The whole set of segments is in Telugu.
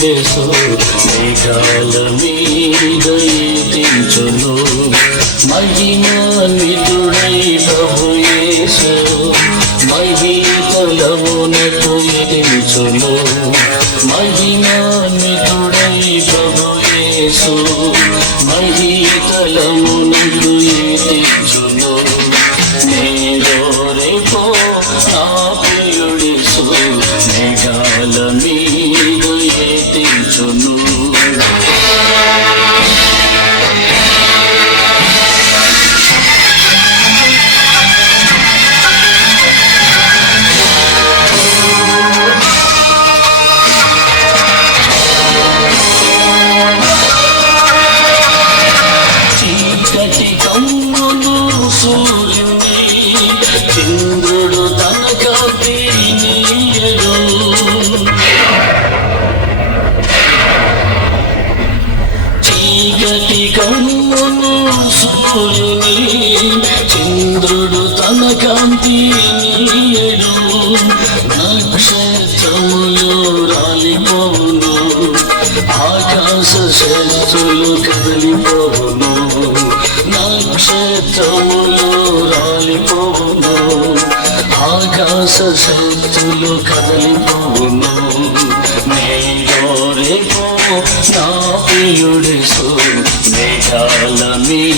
చేసు మేఘాల చంద్రుడు తన కాంతి నీయడు నక్షత్రములు రాలిపోవును. ఆకాశ శక్తులు కదలిపోవును. నక్షత్రములు రాలిపోవును. ఆకాశ శక్తులు కదలిపోవును. నేను రేపు నా ప్రియుడి సో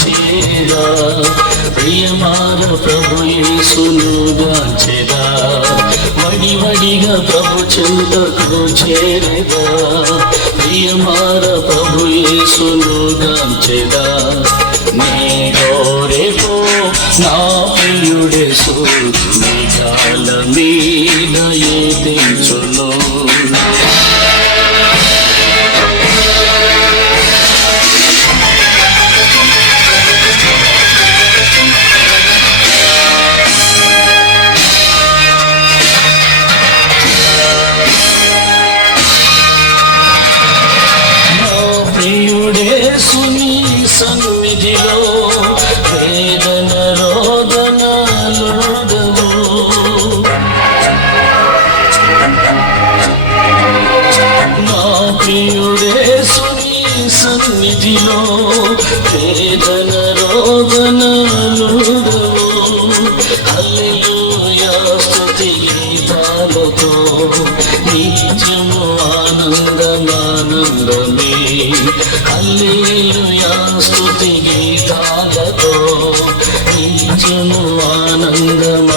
చేరా ప్రియమార ప్రభు యేసును గాంచెదా వడి వడిగా ప్రభు చెంతకు చేరదా ప్రియమార ప్రభు యేసును గాంచెదా నీ గోరేపో నా ప్రియుడేసు మేఘాల మీద ఏదించును సన్నిధిలో వేదన రోదనలుడవు హల్లెలూయా స్తుతి గీతాలతో నిత్యము ఆనందమానందమే. హల్లెలూయా స్తుతి గీతాలతో నిత్యము ఆనందమానందమే.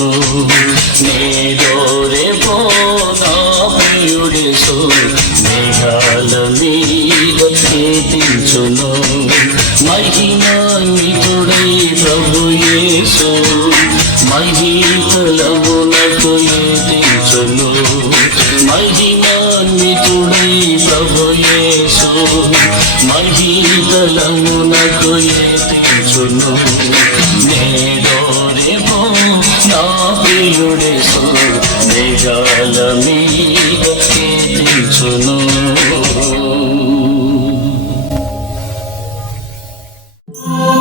ఎత్తించును నీ గోరేపు ప్రియుడేసు. మేఘాల మీద ఎత్తించును మహిమాన్వితుడై ప్రభు యేసు. మహీతలమునకు ఎత్తించును మహిమాన్వితుడై ప్రభు యేసు. మహీతలమునకు ఎత్తించును సూర్యుడేసు మేఘాల మీద కీర్తించును Oh